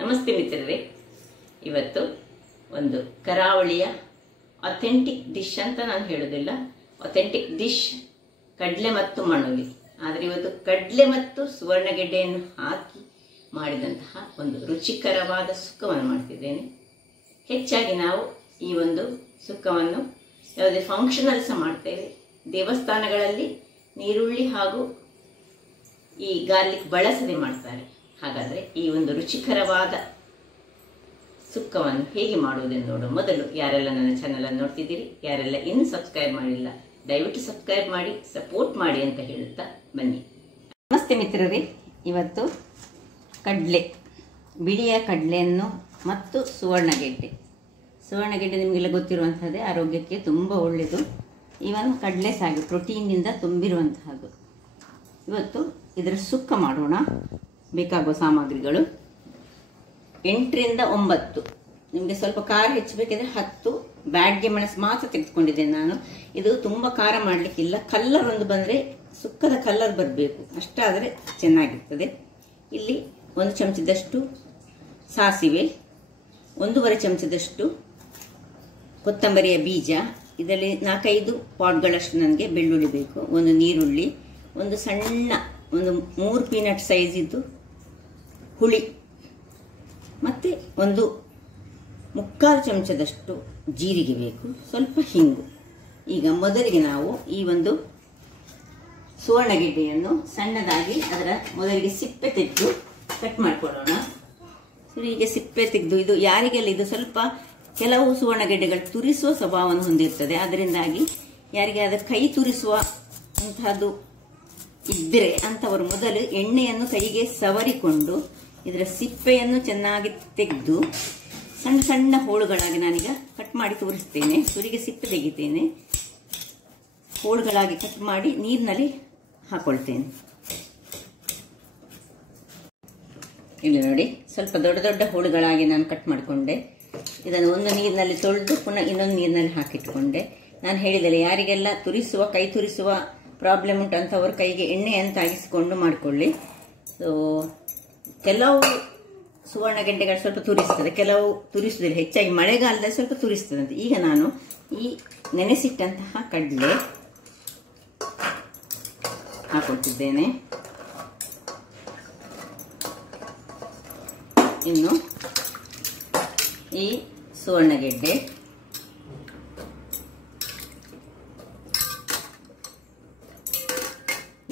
ನಮಸ್ತೆ ಮಿತ್ರರೇ, ಇವತ್ತು ಒಂದು ಕರಾವಳಿಯ ಅಥೆಂಟಿಕ್ ಡಿಶ್ ಅಂತ ನಾನು ಹೇಳೋದಿಲ್ಲ. ಅಥೆಂಟಿಕ್ ಡಿಶ್ ಕಡಲೆ ಮತ್ತು ಮಣುಲಿ. ಆದರೆ ಇವತ್ತು ಕಡಲೆ ಮತ್ತು ಸುವರ್ಣಗೆಡ್ಡೆಯನ್ನು ಹಾಕಿ ಮಾಡಿದಂತಹ ಒಂದು ರುಚಿಕರವಾದ ಸುಕ್ಕವನ್ನು ಮಾಡ್ತಿದ್ದೇನೆ. ಹೆಚ್ಚಾಗಿ ನಾವು ಈ ಒಂದು ಸುಕ್ಕವನ್ನು ಯಾವುದೇ ಫಂಕ್ಷನಲ್ಲಿ ಸಹ ಮಾಡ್ತೇವೆ. ದೇವಸ್ಥಾನಗಳಲ್ಲಿ ನೀರುಳ್ಳಿ ಹಾಗೂ ಈ ಗಾರ್ಲಿಕ್ ಬಳಸದೆ ಮಾಡ್ತಾರೆ. ಹಾಗಾದರೆ ಈ ಒಂದು ರುಚಿಕರವಾದ ಸುಕ್ಕವನ್ನು ಹೇಗೆ ಮಾಡುವುದೆಂದು ನೋಡುವ ಮೊದಲು ಯಾರೆಲ್ಲ ನನ್ನ ಚಾನಲನ್ನು ನೋಡ್ತಿದ್ದೀರಿ, ಯಾರೆಲ್ಲ ಇನ್ನೂ ಸಬ್ಸ್ಕ್ರೈಬ್ ಮಾಡಿಲ್ಲ, ದಯವಿಟ್ಟು ಸಬ್ಸ್ಕ್ರೈಬ್ ಮಾಡಿ, ಸಪೋರ್ಟ್ ಮಾಡಿ ಅಂತ ಹೇಳುತ್ತಾ ಬನ್ನಿ. ನಮಸ್ತೆ ಮಿತ್ರರೇ, ಇವತ್ತು ಬಿಳಿಯ ಕಡಲೆಯನ್ನು ಮತ್ತು ಸುವರ್ಣಗೆಡ್ಡೆ ನಿಮಗೆಲ್ಲ ಗೊತ್ತಿರುವಂಥದ್ದೇ, ಆರೋಗ್ಯಕ್ಕೆ ತುಂಬ ಒಳ್ಳೆಯದು. ಇವನ್ ಕಡಲೆ ಸಾಗಿ ಪ್ರೋಟೀನಿಂದ ತುಂಬಿರುವಂತಹದ್ದು. ಇವತ್ತು ಇದರ ಸುಕ್ಕ ಮಾಡೋಣ. ಬೇಕಾಗುವ ಸಾಮಗ್ರಿಗಳು 8 ರಿಂದ 9. ನಿಮಗೆ ಸ್ವಲ್ಪ ಖಾರ ಹೆಚ್ಚಬೇಕಿದ್ರೆ 10 ಬ್ಯಾಡ್ಗೆ ಮೆಣಸು ಮಾತ್ರ ತೆಗೆದುಕೊಂಡಿದ್ದೇನೆ ನಾನು. ಇದು ತುಂಬ ಖಾರ ಮಾಡಲಿಕ್ಕಿಲ್ಲ. ಕಲ್ಲರ್ ಒಂದು ಬಂದರೆ, ಸುಕ್ಕದ ಕಲ್ಲರ್ ಬರಬೇಕು, ಅಷ್ಟಾದರೆ ಚೆನ್ನಾಗಿರ್ತದೆ. ಇಲ್ಲಿ 1 ಚಮಚದಷ್ಟು ಸಾಸಿವೆ, 1.5 ಚಮಚದಷ್ಟು ಕೊತ್ತಂಬರಿಯ ಬೀಜ, ಇದರಲ್ಲಿ 4-5 ಪಾಟ್ಗಳಷ್ಟು ನನಗೆ ಬೆಳ್ಳುಳ್ಳಿ ಬೇಕು, 1 ನೀರುಳ್ಳಿ, ಒಂದು 3 ಪೀನಟ್ ಸೈಜ್ ಇದ್ದು ಹುಳಿ, ಮತ್ತು 1/4 ಚಮಚದಷ್ಟು ಜೀರಿಗೆ ಬೇಕು, ಸ್ವಲ್ಪ ಹಿಂಗು. ಈಗ ಮೊದಲಿಗೆ ನಾವು ಈ ಒಂದು ಸುವರ್ಣಗೆಡ್ಡೆಯನ್ನು ಸಣ್ಣದಾಗಿ ಅದರ ಮೊದಲಿಗೆ ಸಿಪ್ಪೆ ತೆಗೆದು ಕಟ್ ಮಾಡಿಕೊಳ್ಳೋಣ. ಸರಿ, ಈಗ ಸಿಪ್ಪೆ ತೆಗೆದು, ಇದು ಯಾರಿಗೆಲ್ಲ ಇದು ಸ್ವಲ್ಪ ಕೆಲವು ಸುವರ್ಣಗೆಡ್ಡೆಗಳು ತುರಿಸುವ ಸ್ವಭಾವವನ್ನು ಹೊಂದಿರ್ತದೆ. ಅದರಿಂದಾಗಿ ಯಾರಿಗೆ ಅದರ ಕೈ ತುರಿಸುವ ಅಂತಹದ್ದು ಇದ್ದರೆ ಅಂಥವರು ಮೊದಲು ಎಣ್ಣೆಯನ್ನು ಕೈಗೆ ಸವರಿಕೊಂಡು ಇದರ ಸಿಪ್ಪೆಯನ್ನು ಚೆನ್ನಾಗಿ ತೆಗೆದು ಸಣ್ಣ ಸಣ್ಣ ಹೋಳುಗಳಾಗಿ ನಾನೀಗ ಕಟ್ ಮಾಡಿ ತೋರಿಸ್ತೇನೆ. ತುರಿಗೆ ಸಿಪ್ಪೆ ತೆಗಿತೇನೆ, ಹೋಳುಗಳಾಗಿ ಕಟ್ ಮಾಡಿ ನೀರಿನಲ್ಲಿ ಹಾಕೊಳ್ತೇನೆ. ಇಲ್ಲಿ ನೋಡಿ, ಸ್ವಲ್ಪ ದೊಡ್ಡ ದೊಡ್ಡ ಹೋಳುಗಳಾಗಿ ನಾನು ಕಟ್ ಮಾಡಿಕೊಂಡೆ. ಇದನ್ನು ಒಂದು ನೀರಿನಲ್ಲಿ ತೊಳೆದು ಪುನಃ ಇನ್ನೊಂದು ನೀರಿನಲ್ಲಿ ಹಾಕಿಟ್ಟುಕೊಂಡೆ. ನಾನು ಹೇಳಿದರೆ ಯಾರಿಗೆಲ್ಲ ಕೈ ತುರಿಸುವ ಪ್ರಾಬ್ಲಮ್ ಉಂಟು ಅಂಥವ್ರ ಕೈಗೆ ಎಣ್ಣೆಯನ್ನು ತಾಗಿಸಿಕೊಂಡು ಮಾಡಿಕೊಳ್ಳಿ. ಸೊ ಕೆಲವು ಸುವರ್ಣಗೆಡ್ಡೆಗಳು ಸ್ವಲ್ಪ ತುರಿಸ್ತದೆ, ಕೆಲವು ತುರಿಸುವುದಿಲ್ಲ. ಹೆಚ್ಚಾಗಿ ಮಳೆಗಾಲದಲ್ಲಿ ಸ್ವಲ್ಪ ತುರಿಸ್ತದಂತೆ. ಈಗ ನಾನು ಈ ನೆನೆಸಿಟ್ಟಂತಹ ಕಡಲೆ ಹಾಕೊಳ್ತಿದ್ದೇನೆ. ಇನ್ನು ಈ ಸುವರ್ಣಗೆಡ್ಡೆ,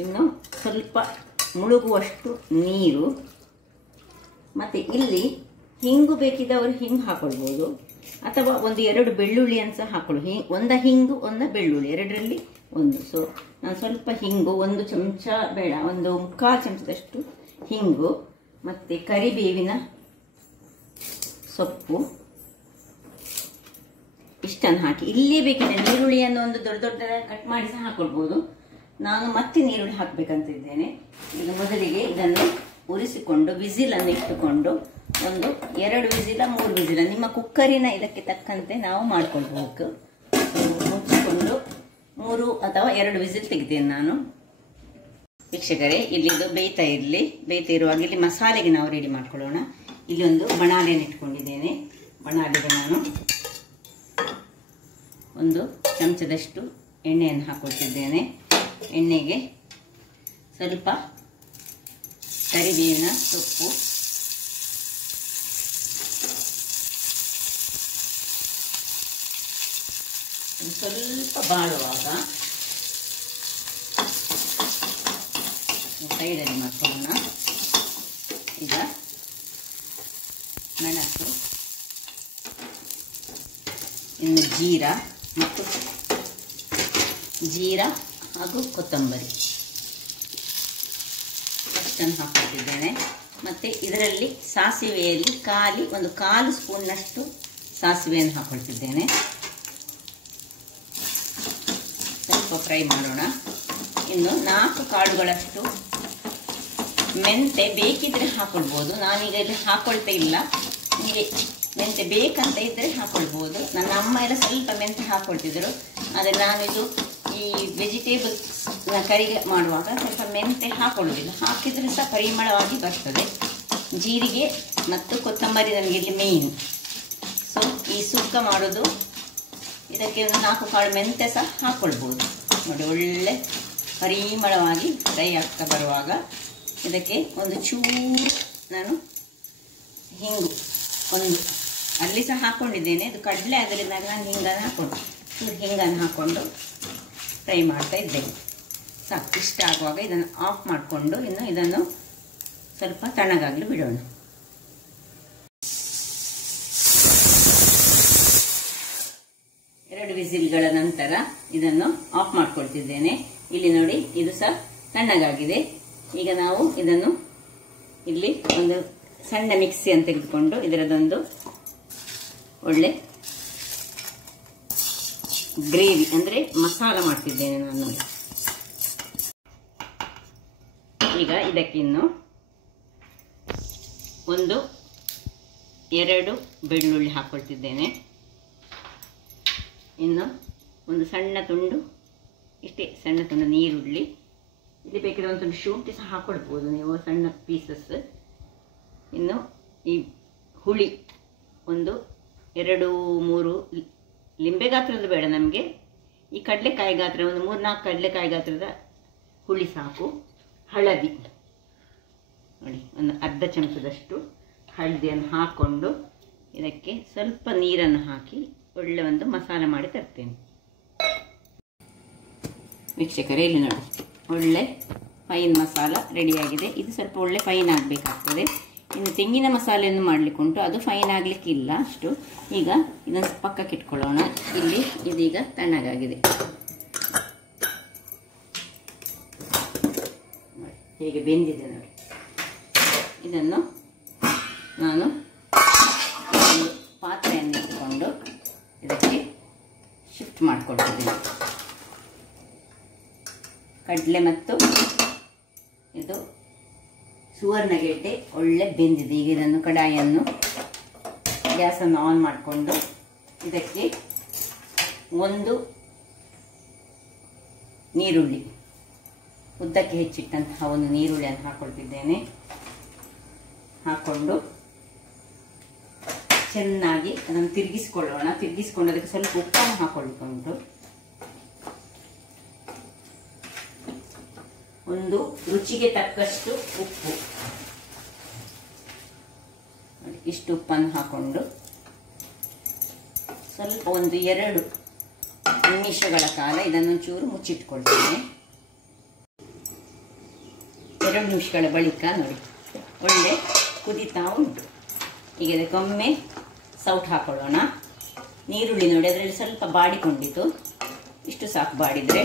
ಇನ್ನು ಸ್ವಲ್ಪ ಮುಳುಗುವಷ್ಟು ನೀರು, ಮತ್ತು ಇಲ್ಲಿ ಹಿಂಗು ಬೇಕಿದ್ದವರು ಹಿಂಗು ಹಾಕೊಳ್ಬೋದು, ಅಥವಾ 1-2 ಬೆಳ್ಳುಳ್ಳಿಯನ್ನು ಸಹ ಹಾಕೊಳ್ಳಿ. ಒಂದು ಹಿಂಗು, ಒಂದು ಬೆಳ್ಳುಳ್ಳಿ, ಎರಡರಲ್ಲಿ ಒಂದು. ಸೊ ನಾನು ಸ್ವಲ್ಪ ಹಿಂಗು, 1 ಚಮಚ ಬೇಡ, 1/4 ಚಮಚದಷ್ಟು ಹಿಂಗು, ಮತ್ತು ಕರಿಬೇವಿನ ಸೊಪ್ಪು ಇಷ್ಟನ್ನು ಹಾಕಿ, ಇಲ್ಲಿಯೇ ಬೇಕಿದೆ ನೀರುಳ್ಳಿಯನ್ನು ಒಂದು ದೊಡ್ಡ ದೊಡ್ಡ ಕಟ್ ಮಾಡಿ ಸಹ ಹಾಕೊಳ್ಬೋದು. ನಾನು ಮತ್ತೆ ನೀರುಳ್ಳಿ ಹಾಕಬೇಕಂತಿದ್ದೇನೆ. ಈಗ ಮೊದಲಿಗೆ ಇದನ್ನು ಉರಿಸಿಕೊಂಡು ವಿಸಿಲನ್ನು ಇಟ್ಟುಕೊಂಡು 2 ವಿಸಿಲ 3 ವಿಸಿಲ ನಿಮ್ಮ ಕುಕ್ಕರಿನ ಇದಕ್ಕೆ ತಕ್ಕಂತೆ ನಾವು ಮಾಡ್ಕೊಳ್ಬೇಕು. ಮುಚ್ಚಿಕೊಂಡು 3 ಅಥವಾ 2 ವಿಸಿಲ್ ತೆಗೆದೇನೆ ನಾನು. ವೀಕ್ಷಕರೇ, ಇಲ್ಲಿದು ಬೇಯ್ತಾ ಇರುವಾಗ ಇಲ್ಲಿ ಮಸಾಲೆಗೆ ನಾವು ರೆಡಿ ಮಾಡ್ಕೊಳ್ಳೋಣ. ಇಲ್ಲಿ ಒಂದು ಬಣಾಲೆಯನ್ನು ಇಟ್ಕೊಂಡಿದ್ದೇನೆ. ಬಣಾಲೆಗೆ ನಾನು 1 ಚಮಚದಷ್ಟು ಎಣ್ಣೆಯನ್ನು ಹಾಕೊಳ್ತಿದ್ದೇನೆ. ಎಣ್ಣೆಗೆ ಸ್ವಲ್ಪ ಕರಿಬೇವಿನ ಸೊಪ್ಪು, ಸ್ವಲ್ಪ ಬಾಳುವಾಗ ಸೈಡಲ್ಲಿ ಮಾಡ್ಕೊಳ್ಳೋಣ. ಈಗ ಮೆಣಸು, ಇನ್ನು ಜೀರಾ ಹಾಗೂ ಕೊತ್ತಂಬರಿ ಅಷ್ಟನ್ನು ಹಾಕ್ಕೊಳ್ತಿದ್ದೇನೆ. ಮತ್ತು ಇದರಲ್ಲಿ ಸಾಸಿವೆಯಲ್ಲಿ 1/4 ಸ್ಪೂನ್ನಷ್ಟು ಸಾಸಿವೆಯನ್ನು ಹಾಕ್ಕೊಳ್ತಿದ್ದೇನೆ. ಸ್ವಲ್ಪ ಫ್ರೈ ಮಾಡೋಣ. ಇನ್ನು 4 ಕಾಳುಗಳಷ್ಟು ಮೆಂತೆ ಬೇಕಿದ್ರೆ ಹಾಕೊಳ್ಬೋದು. ನಾನೀಗ ಇಲ್ಲಿ ಹಾಕೊಳ್ತಾ ಇಲ್ಲ. ನಿಮಗೆ ಮೆಂತೆ ಬೇಕಂತ ಇದ್ದರೆ ಹಾಕೊಳ್ಬೋದು. ನನ್ನ ಅಮ್ಮ ಎಲ್ಲ ಸ್ವಲ್ಪ ಮೆಂತೆ ಹಾಕೊಳ್ತಿದ್ರು. ಆದರೆ ನಾನಿದು ಈ ವೆಜಿಟೇಬಲ್ಸ್ ಕರಿಗೆ ಮಾಡುವಾಗ ಸ್ವಲ್ಪ ಮೆಂತೆ ಹಾಕೊಳ್ಳುವುದಿಲ್ಲ, ಹಾಕಿದ್ರೆ ಸಹ ಪರಿಮಳವಾಗಿ ಬರ್ತದೆ. ಜೀರಿಗೆ ಮತ್ತು ಕೊತ್ತಂಬರಿ ನನಗೆ ಇಲ್ಲಿ ಮೇಯ್ನ್. ಸೊ ಈ ಸುಕ್ಕ ಮಾಡೋದು, ಇದಕ್ಕೆ ಒಂದು 4 ಕಾಳು ಮೆಂತ್ಯ ಸಹ ಹಾಕ್ಕೊಳ್ಬೋದು ನೋಡಿ. ಒಳ್ಳೆ ಪರಿಮಳವಾಗಿ ಫ್ರೈ ಆಗ್ತಾ ಬರುವಾಗ ಇದಕ್ಕೆ ಒಂದು ಚೂರು ನಾನು ಹಿಂಗು, ಒಂದು ಅಲ್ಲಿ ಸಹ ಹಾಕ್ಕೊಂಡಿದ್ದೇನೆ, ಇದು ಕಡಲೆ ಅದರಿಂದ ನಾನು ಹಿಂಗನ್ನು ಹಾಕ್ಕೊಂಡು ಚೂರು ಹಿಂಗನ್ನು ಹಾಕ್ಕೊಂಡು ಫ್ರೈ ಮಾಡ್ತಾ ಇದ್ದೇನೆ. ಸಾಕು, ಇಷ್ಟ ಆಗುವಾಗ ಇದನ್ನು ಆಫ್ ಮಾಡಿಕೊಂಡು ಇನ್ನು ಇದನ್ನು ಸ್ವಲ್ಪ ತಣ್ಣಗಾಗಲು ಬಿಡೋಣ. ಎರಡು ವಿಸಿಲ್ಗಳ ನಂತರ ಇದನ್ನು ಆಫ್ ಮಾಡ್ಕೊಳ್ತಿದ್ದೇನೆ. ಇಲ್ಲಿ ನೋಡಿ, ಇದು ಸಹ ತಣ್ಣಗಾಗಿದೆ. ಈಗ ನಾವು ಇದನ್ನು ಇಲ್ಲಿ ಒಂದು ಸಣ್ಣ ಮಿಕ್ಸಿಯನ್ನು ತೆಗೆದುಕೊಂಡು ಇದರದೊಂದು ಒಳ್ಳೆ ಗ್ರೇವಿ ಅಂದರೆ ಮಸಾಲ ಮಾಡ್ತಿದ್ದೇನೆ ನಾನು. ಈಗ ಇದಕ್ಕಿನ್ನು 1-2 ಬೆಳ್ಳುಳ್ಳಿ ಹಾಕ್ಕೊಳ್ತಿದ್ದೇನೆ. ಇನ್ನು ಒಂದು ಸಣ್ಣ ತುಂಡು, ಇಷ್ಟೇ ಸಣ್ಣ ತುಂಡು ನೀರುಳ್ಳಿ. ಇಲ್ಲಿ ಬೇಕಿದ್ರೆ ಒಂದು ತುಂಡು ಶುಂಠಿ ಸಹ ಹಾಕ್ಕೊಳ್ಬೋದು ನೀವು, ಸಣ್ಣ ಪೀಸಸ್. ಇನ್ನು ಈ ಹುಳಿ 1-2-3 ಲಿಂಬೆ ಗಾತ್ರದ ಬೇಡ ನಮಗೆ, ಈ ಕಡಲೆಕಾಯಿ ಗಾತ್ರ ಒಂದು 3-4 ಕಡಲೆಕಾಯಿ ಗಾತ್ರದ ಹುಳಿ ಸಾಕು. ಹಳದಿ ನೋಡಿ, ಒಂದು ಅರ್ಧ ಚಮಚದಷ್ಟು ಹಳದಿಯನ್ನು ಹಾಕ್ಕೊಂಡು ಇದಕ್ಕೆ ಸ್ವಲ್ಪ ನೀರನ್ನು ಹಾಕಿ ಒಳ್ಳೆ ಒಂದು ಮಸಾಲೆ ಮಾಡಿ ತರ್ತೇನೆ. ವೀಕ್ಷಕರೇ, ಇಲ್ಲಿ ನೋಡಿ, ಒಳ್ಳೆ ಫೈನ್ ಮಸಾಲ ರೆಡಿಯಾಗಿದೆ. ಇದು ಸ್ವಲ್ಪ ಒಳ್ಳೆ ಫೈನ್ ಆಗಬೇಕಾಗ್ತದೆ. ಇನ್ನು ತೆಂಗಿನ ಮಸಾಲೆಯನ್ನು ಮಾಡಲಿಕ್ಕೆ ಉಂಟು, ಅದು ಫೈನ್ ಆಗಲಿಕ್ಕಿಲ್ಲ ಅಷ್ಟು. ಈಗ ಇದನ್ನು ಪಕ್ಕಕ್ಕೆ ಇಟ್ಕೊಳ್ಳೋಣ. ಇಲ್ಲಿ ಇದೀಗ ತಣ್ಣಗಾಗಿದೆ. ಹೇಗೆ ಬೆಂದಿದೆ ನೋಡಿ. ಇದನ್ನು ನಾನು ಒಂದು ಪಾತ್ರೆಯನ್ನು ಇಟ್ಟುಕೊಂಡು ಇದಕ್ಕೆ ಶಿಫ್ಟ್ ಮಾಡಿಕೊಳ್ತಿದ್ದೇನೆ. ಕಡಲೆ ಮತ್ತು ಇದು ಸುವರ್ಣಗೆಡ್ಡೆ ಒಳ್ಳೆ ಬೆಂದಿದೆ. ಈಗ ಇದನ್ನು ಕಡಾಯಿಯನ್ನು ಗ್ಯಾಸನ್ನು ಆನ್ ಮಾಡಿಕೊಂಡು ಇದಕ್ಕೆ 1 ನೀರುಳ್ಳಿ, ಉದ್ದಕ್ಕೆ ಹೆಚ್ಚಿಟ್ಟಂತಹ ಒಂದು ನೀರುಳ್ಳಿಯನ್ನು ಹಾಕ್ಕೊಳ್ತಿದ್ದೇನೆ. ಹಾಕ್ಕೊಂಡು ಚೆನ್ನಾಗಿ ಅದನ್ನು ತಿರುಗಿಸಿಕೊಳ್ಳೋಣ. ತಿರುಗಿಸಿಕೊಂಡು ಅದಕ್ಕೆ ಸ್ವಲ್ಪ ಉಪ್ಪನ್ನು ಹಾಕ್ಕೊಳ್ಕೊಂಡು ಒಂದು ರುಚಿಗೆ ತಕ್ಕಷ್ಟು ಉಪ್ಪು, ಇಷ್ಟು ಉಪ್ಪನ್ನು ಹಾಕ್ಕೊಂಡು ಸ್ವಲ್ಪ 1-2 ನಿಮಿಷಗಳ ಕಾಲ ಇದನ್ನು ಚೂರು ಮುಚ್ಚಿಟ್ಕೊಳ್ತೇನೆ. 2 ನಿಮಿಷಗಳ ಬಳಿಕ ನೋಡಿ, ಒಳ್ಳೆ ಕುದೀತಾ ಉಂಟು. ಈಗ ಇದಕ್ಕೊಮ್ಮೆ ಸೌಟ್ ಹಾಕೊಳ್ಳೋಣ. ನೀರುಳ್ಳಿ ನೋಡಿ ಅದರಲ್ಲಿ ಸ್ವಲ್ಪ ಬಾಡಿಕೊಂಡಿತು, ಇಷ್ಟು ಸಾಕು ಬಾಡಿದರೆ.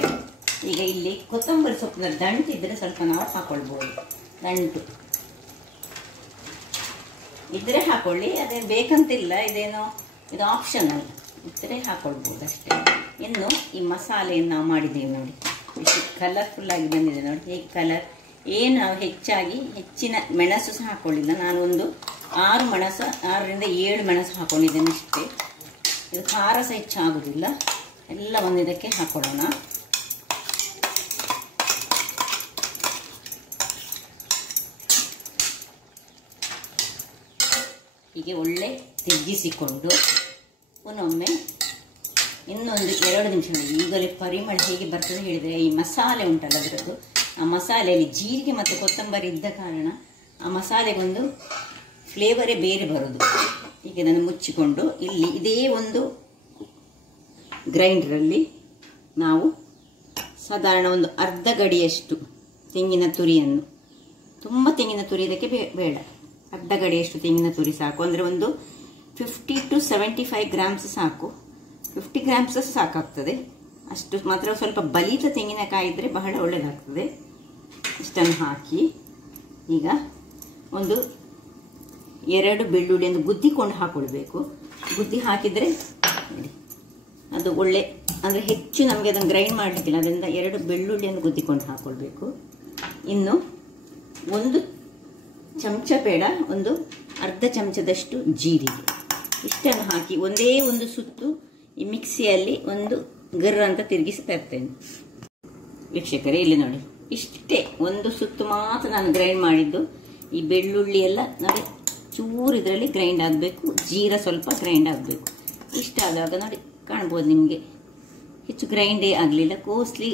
ಈಗ ಇಲ್ಲಿ ಕೊತ್ತಂಬರಿ ಸೊಪ್ಪಿನ ದಂಟು ಇದ್ದರೆ ಸ್ವಲ್ಪ ನಾವು ಹಾಕೊಳ್ಬೋದು. ದಂಟು ಇದ್ರೆ ಹಾಕೊಳ್ಳಿ, ಅದೇನು ಬೇಕಂತಿಲ್ಲ, ಇದೇನೋ ಇದು ಆಪ್ಷನಲ್, ಇದ್ರೆ ಹಾಕೊಳ್ಬೋದು ಅಷ್ಟೇ. ಇನ್ನು ಈ ಮಸಾಲೆಯನ್ನು ನಾವು ಮಾಡಿದ್ದೇವೆ ನೋಡಿ, ಇಷ್ಟು ಕಲರ್ಫುಲ್ಲಾಗಿ ಬಂದಿದೆ ನೋಡಿ. ಹೇಗೆ ಕಲರ್ ಏನು ನಾವು ಹೆಚ್ಚಿನ ಮೆಣಸು ಸಹ ಹಾಕೊಳ್ಳಿಲ್ಲ. ನಾನು ಒಂದು 6ರಿಂದ 7 ಮೆಣಸು ಹಾಕೊಂಡಿದ್ದೇನೆ ಇಷ್ಟೇ. ಇದು ಖಾರ ಸಹ ಹೆಚ್ಚಾಗುವುದಿಲ್ಲ. ಎಲ್ಲ ಒಂದು ಇದಕ್ಕೆ ಹಾಕೊಳ್ಳೋಣ. ಹೀಗೆ ಒಳ್ಳೆ ತಿರುಗಿಸಿಕೊಂಡು ಪುನೊಮ್ಮೆ ಇನ್ನೊಂದು 2 ನಿಮಿಷಗಳು. ಈಗಲೇ ಪರಿಮಳ ಹೇಗೆ ಬರ್ತದೆ ಹೇಳಿದರೆ, ಈ ಮಸಾಲೆ ಉಂಟಲ್ಲ ಅದರದ್ದು, ಆ ಮಸಾಲೆಯಲ್ಲಿ ಜೀರಿಗೆ ಮತ್ತು ಕೊತ್ತಂಬರಿ ಇದ್ದ ಕಾರಣ ಆ ಮಸಾಲೆಗೊಂದು ಫ್ಲೇವರೇ ಬೇರೆ ಬರೋದು. ಈಗ ಇದನ್ನು ಮುಚ್ಚಿಕೊಂಡು ಇಲ್ಲಿ ಇದೇ ಒಂದು ಗ್ರೈಂಡರಲ್ಲಿ ನಾವು ಸಾಧಾರಣ ಒಂದು ಅರ್ಧ ಗಡಿಯಷ್ಟು ತೆಂಗಿನ ತುರಿಯನ್ನು, ತುಂಬ ತೆಂಗಿನ ತುರಿ ಇದಕ್ಕೆ ಬೇಡ, ಅರ್ಧ ಗಡಿಯಷ್ಟು ತೆಂಗಿನ ತುರಿ ಸಾಕು. ಅಂದರೆ ಒಂದು 50 to 75 ಗ್ರಾಮ್ಸ್ ಸಾಕು. 50 ಗ್ರಾಮ್ಸ್ ಸಾಕಾಗ್ತದೆ. ಅಷ್ಟು ಮಾತ್ರ. ಸ್ವಲ್ಪ ಬಲಿತ ತೆಂಗಿನಕಾಯಿ ಇದ್ದರೆ ಬಹಳ ಒಳ್ಳೆಯದಾಗ್ತದೆ. ಇಷ್ಟನ್ನು ಹಾಕಿ ಈಗ ಒಂದು 2 ಬೆಳ್ಳುಳ್ಳಿಯನ್ನು ಗುದ್ದಿಕೊಂಡು ಹಾಕ್ಕೊಳ್ಬೇಕು. ಗುದ್ದಿ ಹಾಕಿದರೆ ನೋಡಿ ಅದು ಒಳ್ಳೆ, ಅಂದರೆ ಹೆಚ್ಚು ನಮಗೆ ಅದನ್ನು ಗ್ರೈಂಡ್ ಮಾಡಲಿಕ್ಕಿಲ್ಲ, ಅದರಿಂದ 2 ಬೆಳ್ಳುಳ್ಳಿಯನ್ನು ಗುದ್ದಿಕೊಂಡು ಹಾಕ್ಕೊಳ್ಬೇಕು. ಇನ್ನು 1 ಚಮಚ ಬೇಡ, ಒಂದು ಅರ್ಧ ಚಮಚದಷ್ಟು ಜೀರಿಗೆ, ಇಷ್ಟನ್ನು ಹಾಕಿ ಒಂದೇ ಒಂದು ಸುತ್ತು ಈ ಮಿಕ್ಸಿಯಲ್ಲಿ ಒಂದು ಗರ್ರ ಅಂತ ತಿರುಗಿಸಿ ತರ್ತೇನೆ. ವೀಕ್ಷಕರೇ, ಇಲ್ಲಿ ನೋಡಿ, ಇಷ್ಟೇ ಒಂದು ಸುತ್ತು ಮಾತ್ರ ನಾನು ಗ್ರೈಂಡ್ ಮಾಡಿದ್ದು. ಈ ಬೆಳ್ಳುಳ್ಳಿ ಎಲ್ಲ ನೋಡಿ ಚೂರು ಇದರಲ್ಲಿ ಗ್ರೈಂಡ್ ಆಗಬೇಕು, ಜೀರಾ ಸ್ವಲ್ಪ ಗ್ರೈಂಡ್ ಆಗಬೇಕು. ಇಷ್ಟ ಆದಾಗ ನೋಡಿ ಕಾಣ್ಬೋದು ನಿಮಗೆ, ಹೆಚ್ಚು ಗ್ರೈಂಡೇ ಆಗಲಿಲ್ಲ, ಕೋಸ್ಟ್ಲಿ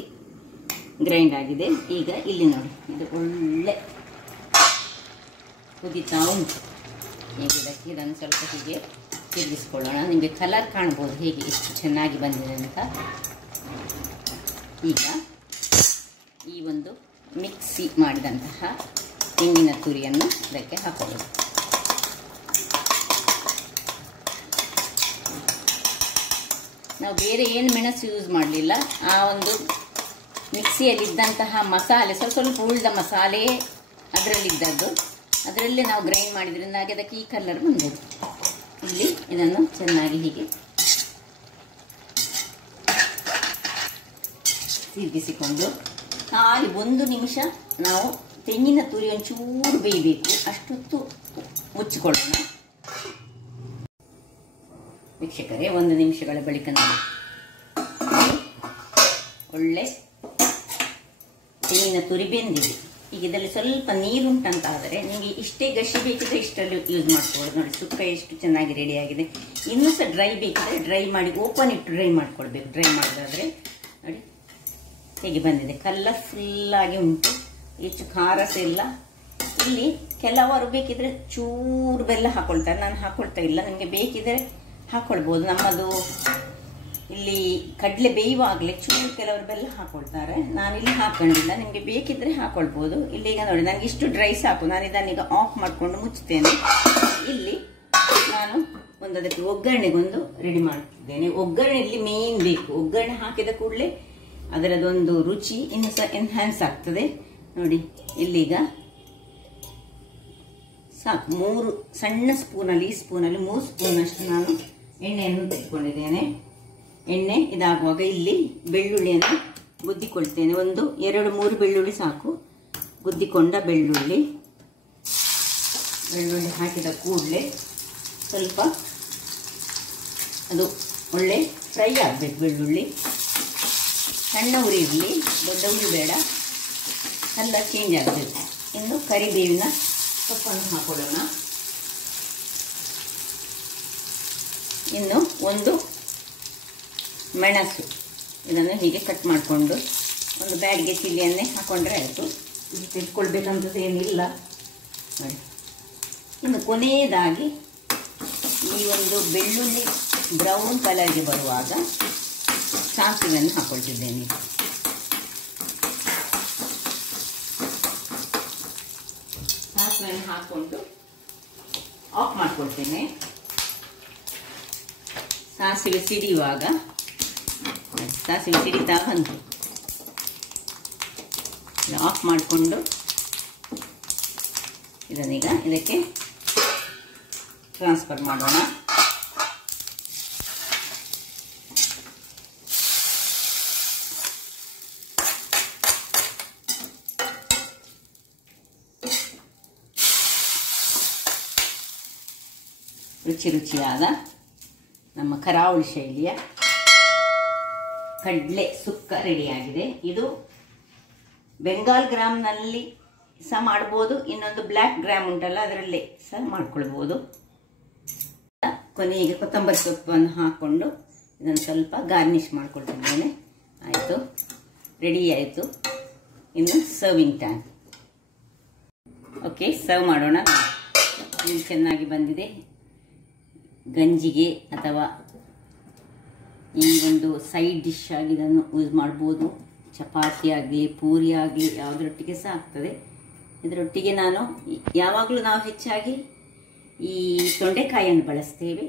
ಗ್ರೈಂಡ್ ಆಗಿದೆ. ಈಗ ಇಲ್ಲಿ ನೋಡಿ ಇದು ಒಳ್ಳೆ ಕುದೀತಾ ಉಂಟು. ಈಗ ಇದನ್ನು ಸ್ವಲ್ಪ ಹೀಗೆ ತಿರುಗಿಸ್ಕೊಳ್ಳೋಣ. ನಿಮಗೆ ಕಲರ್ ಕಾಣ್ಬೋದು ಹೇಗೆ ಎಷ್ಟು ಚೆನ್ನಾಗಿ ಬಂದಿದೆ ಅಂತ. ಈಗ ಈ ಒಂದು ಮಿಕ್ಸಿ ಮಾಡಿದಂತಹ ತೆಂಗಿನ ತುರಿಯನ್ನು ಇದಕ್ಕೆ ಹಾಕೊಳ್ಳೋದು. ನಾವು ಬೇರೆ ಏನು ಮೆಣಸು ಯೂಸ್ ಮಾಡಲಿಲ್ಲ. ಆ ಒಂದು ಮಿಕ್ಸಿಯಲ್ಲಿದ್ದಂತಹ ಮಸಾಲೆ ಸ್ವಲ್ಪ ಉಳಿದ ಮಸಾಲೆ ಅದರಲ್ಲಿದ್ದದ್ದು, ಅದರಲ್ಲೇ ನಾವು ಗ್ರೈಂಡ್ ಮಾಡಿದ್ರಿಂದಾಗಿ ಅದಕ್ಕೆ ಈ ಕಲರ್ ಬಂದದ್ದು. ಇಲ್ಲಿ ಇದನ್ನು ಚೆನ್ನಾಗಿ ಹೀಗೆ ತಿರುಗಿಸಿಕೊಂಡು ಖಾಲಿ 1 ನಿಮಿಷ ನಾವು ತೆಂಗಿನ ತುರಿ ಒಂಚೂರು ಬೇಯಬೇಕು, ಅಷ್ಟೊತ್ತು ಮುಚ್ಚಿಕೊಳ್ಳೋಣ. ವೀಕ್ಷಕರೇ, 1 ನಿಮಿಷಗಳ ಬಳಿಕ ನಾವು ಒಳ್ಳೆ ತೆಂಗಿನ ತುರಿ ಬೆಂದಿದೆ. ಈಗ ಇದರಲ್ಲಿ ಸ್ವಲ್ಪ ನೀರುಂಟಂತಾದರೆ ನಿಮಗೆ ಇಷ್ಟೇ ಗಸಿ ಬೇಕಿದ್ರೆ ಇಷ್ಟರಲ್ಲಿ ಯೂಸ್ ಮಾಡ್ಕೊಳ್ಳೋದು. ನೋಡಿ ಸುಕ್ಕ ಎಷ್ಟು ಚೆನ್ನಾಗಿ ರೆಡಿ ಆಗಿದೆ. ಇನ್ನೂ ಸಹ ಡ್ರೈ ಬೇಕಿದ್ರೆ ಡ್ರೈ ಮಾಡಿ ಓಪನ್ ಇಟ್ಟು ಡ್ರೈ ಮಾಡ್ಕೊಳ್ಬೇಕು. ಡ್ರೈ ಮಾಡೋದಾದ್ರೆ ನೋಡಿ ಹೇಗೆ ಬಂದಿದೆ, ಕಲರ್ಫುಲ್ಲಾಗಿ ಉಂಟು, ಹೆಚ್ಚು ಖಾರ ಸಹ ಇಲ್ಲ. ಇಲ್ಲಿ ಕೆಲವರು ಬೇಕಿದ್ರೆ ಚೂರು ಬೆಲ್ಲ ಹಾಕೊಳ್ತಾರೆ, ನಾನು ಹಾಕೊಳ್ತಾ ಇಲ್ಲ. ನಿಮಗೆ ಬೇಕಿದ್ರೆ ಹಾಕೊಳ್ಬೋದು. ನಮ್ಮದು ಇಲ್ಲಿ ಕಡಲೆ ಬೇಯುವಾಗಲೇ ಚೂರು ಕೆಲವರು ಬೆಲ್ಲ ಹಾಕೊಳ್ತಾರೆ, ನಾನಿಲ್ಲಿ ಹಾಕೊಂಡಿಲ್ಲ. ನಿಮಗೆ ಬೇಕಿದ್ರೆ ಹಾಕೊಳ್ಬೋದು. ಇಲ್ಲಿ ಈಗ ನೋಡಿ ನನಗೆ ಇಷ್ಟು ಡ್ರೈ ಸಾಕು. ನಾನು ಇದನ್ನೀಗ ಆಫ್ ಮಾಡಿಕೊಂಡು ಮುಚ್ಚುತ್ತೇನೆ. ಇಲ್ಲಿ ನಾನು ಅದಕ್ಕೆ ಒಗ್ಗರಣೆಗೊಂದು ರೆಡಿ ಮಾಡ್ತಿದ್ದೇನೆ. ಒಗ್ಗರಣೆಯಲ್ಲಿ ಮೇನ್ ಬೇಕು. ಒಗ್ಗರಣೆ ಹಾಕಿದ ಕೂಡಲೇ ಅದರದೊಂದು ರುಚಿ ಇನ್ನು ಸಹ ಎನ್ಹ್ಯಾನ್ಸ್ ಆಗ್ತದೆ. ನೋಡಿ ಇಲ್ಲೀಗ ಸಾಕು 3 ಸಣ್ಣ ಸ್ಪೂನಲ್ಲಿ, ಈ ಸ್ಪೂನಲ್ಲಿ 3 ಸ್ಪೂನಷ್ಟು ನಾನು ಎಣ್ಣೆಯನ್ನು ತೆಗೆದುಕೊಂಡಿದ್ದೇನೆ. ಎಣ್ಣೆ ಇದಾಗುವಾಗ ಇಲ್ಲಿ ಬೆಳ್ಳುಳ್ಳಿಯನ್ನು ಗುದ್ದಿಕೊಳ್ತೇನೆ. 1, 2, 3 ಬೆಳ್ಳುಳ್ಳಿ ಸಾಕು. ಗುದ್ದಿಕೊಂಡ ಬೆಳ್ಳುಳ್ಳಿ ಹಾಕಿದ ಕೂಡಲೇ ಸ್ವಲ್ಪ ಅದು ಒಳ್ಳೆ ಫ್ರೈ ಆಗಬೇಕು. ಬೆಳ್ಳುಳ್ಳಿ ಸಣ್ಣ ಉರಿ ಇರಲಿ, ದೊಡ್ಡ ಉರಿ ಬೇಡ, ಕಲರ್ ಚೇಂಜ್ ಆಗಬೇಕು. ಇನ್ನು ಕರಿಬೇವಿನ ಸೊಪ್ಪನ್ನು ಹಾಕೊಳ್ಳೋಣ. ಇನ್ನು 1 ಮೆಣಸು, ಇದನ್ನು ಹೀಗೆ ಕಟ್ ಮಾಡಿಕೊಂಡು ಒಂದು ಬ್ಯಾಡ್ಗೆ ಚಿಲ್ಲಿಯನ್ನೇ ಹಾಕೊಂಡ್ರೆ ಆಯಿತು. ಇದು ತೆಗೆದುಕೊಳ್ಬೇಕಂತ ಏನಿಲ್ಲ ನೋಡಿ. ಇನ್ನು ಕೊನೆಯದಾಗಿ ಈ ಒಂದು ಬೆಳ್ಳುಳ್ಳಿ ಬ್ರೌನ್ ಕಲರ್ಗೆ ಬರುವಾಗ ಸಾಸಿವೆಯನ್ನು ಹಾಕೊಳ್ತಿದ್ದೇನೆ. ಸಾಸಿವೆಯನ್ನು ಹಾಕೊಂಡು ಆಫ್ ಮಾಡ್ಕೊಳ್ತೇನೆ. ಸಾಸಿವೆ ಸಿಡಿಯುವಾಗ ಸಾಸಿವೆ ಸಿಡಿತಾ ಬಂತು, ಆಫ್ ಮಾಡಿಕೊಂಡು ಇದನ್ನೀಗ ಇದಕ್ಕೆ ಟ್ರಾನ್ಸ್ಫರ್ ಮಾಡೋಣ. ರುಚಿಯಾದ ನಮ್ಮ ಕರಾವಳಿ ಶೈಲಿಯ ಕಡಲೆ ಸುಕ್ಕ ರೆಡಿಯಾಗಿದೆ. ಇದು ಬೆಂಗಾಲ್ ಗ್ರಾಮ್ನಲ್ಲಿ ಸಹ ಮಾಡ್ಬೋದು, ಇನ್ನೊಂದು ಬ್ಲ್ಯಾಕ್ ಗ್ರಾಮ್ ಉಂಟಲ್ಲ ಅದರಲ್ಲೇ ಸಹ ಮಾಡ್ಕೊಳ್ಬೋದು. ಕೊನೆಗೆ ಕೊತ್ತಂಬರಿ ಸೊಪ್ಪನ್ನು ಹಾಕ್ಕೊಂಡು ಇದನ್ನು ಸ್ವಲ್ಪ ಗಾರ್ನಿಷ್ ಮಾಡ್ಕೊಳ್ತಿದ್ದೇನೆ. ಆಯಿತು, ರೆಡಿ ಆಯಿತು. ಇನ್ನು ಸರ್ವಿಂಗ್ ಟೈಮ್. ಓಕೆ, ಸರ್ವ್ ಮಾಡೋಣ. ಇದು ಚೆನ್ನಾಗಿ ಬಂದಿದೆ. ಗಂಜಿಗೆ ಅಥವಾ ಈ ಒಂದು ಸೈಡ್ ಡಿಶ್ ಆಗಿ ಇದನ್ನು ಯೂಸ್ ಮಾಡ್ಬೋದು. ಚಪಾತಿ ಆಗಲಿ, ಪೂರಿ ಆಗಲಿ, ಯಾವುದರೊಟ್ಟಿಗೆ ಸಹ ಆಗ್ತದೆ. ಇದರೊಟ್ಟಿಗೆ ಯಾವಾಗಲೂ ನಾವು ಹೆಚ್ಚಾಗಿ ಈ ತೊಂಡೆಕಾಯಿಯನ್ನು ಬಳಸ್ತೇವೆ.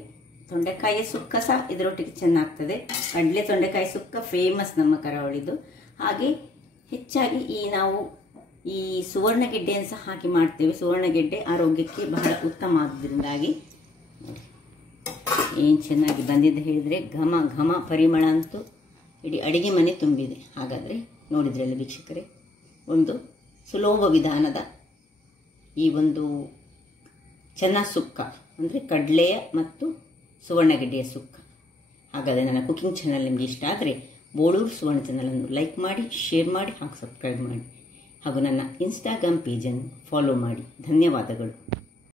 ತೊಂಡೆಕಾಯಿಯ ಸುಕ್ಕ ಸಹ ಇದರೊಟ್ಟಿಗೆ ಚೆನ್ನಾಗ್ತದೆ. ಕಡಲೆ ತೊಂಡೆಕಾಯಿ ಸುಕ್ಕ ಫೇಮಸ್ ನಮ್ಮ ಕರಾವಳಿದು. ಹಾಗೆ ಹೆಚ್ಚಾಗಿ ನಾವು ಈ ಸುವರ್ಣಗೆಡ್ಡೆಯನ್ನು ಸಹ ಹಾಕಿ ಮಾಡ್ತೇವೆ. ಸುವರ್ಣಗೆಡ್ಡೆ ಆರೋಗ್ಯಕ್ಕೆ ಬಹಳ ಉತ್ತಮ ಆದ್ದರಿಂದಾಗಿ ಏನು ಚೆನ್ನಾಗಿ ಬಂದಿದೆ ಹೇಳಿದರೆ, ಘಮ ಘಮ ಪರಿಮಳ ಅಂತೂ ಇಡೀ ಅಡಿಗೆ ಮನೆ ತುಂಬಿದೆ. ಹಾಗಾದರೆ ನೋಡಿದ್ರಲ್ಲ ವೀಕ್ಷಕರೇ, ಒಂದು ಸುಲಭ ವಿಧಾನದ ಈ ಒಂದು ಚೆನ್ನ ಸುಕ್ಕ, ಅಂದರೆ ಕಡಲೆಯ ಮತ್ತು ಸುವರ್ಣಗೆಡ್ಡೆಯ ಸುಕ್ಕ. ಹಾಗಾದರೆ ನನ್ನ ಕುಕಿಂಗ್ ಚಾನಲ್ ನಿಮಗೆ ಇಷ್ಟ ಆದರೆ ಬೋಳೂರು ಸುವರ್ಣ ಚಾನಲನ್ನು ಲೈಕ್ ಮಾಡಿ, ಶೇರ್ ಮಾಡಿ, ಹಾಗೂ ಸಬ್ಸ್ಕ್ರೈಬ್ ಮಾಡಿ. ಹಾಗೂ ನನ್ನ ಇನ್ಸ್ಟಾಗ್ರಾಮ್ ಪೇಜನ್ನು ಫಾಲೋ ಮಾಡಿ. ಧನ್ಯವಾದಗಳು.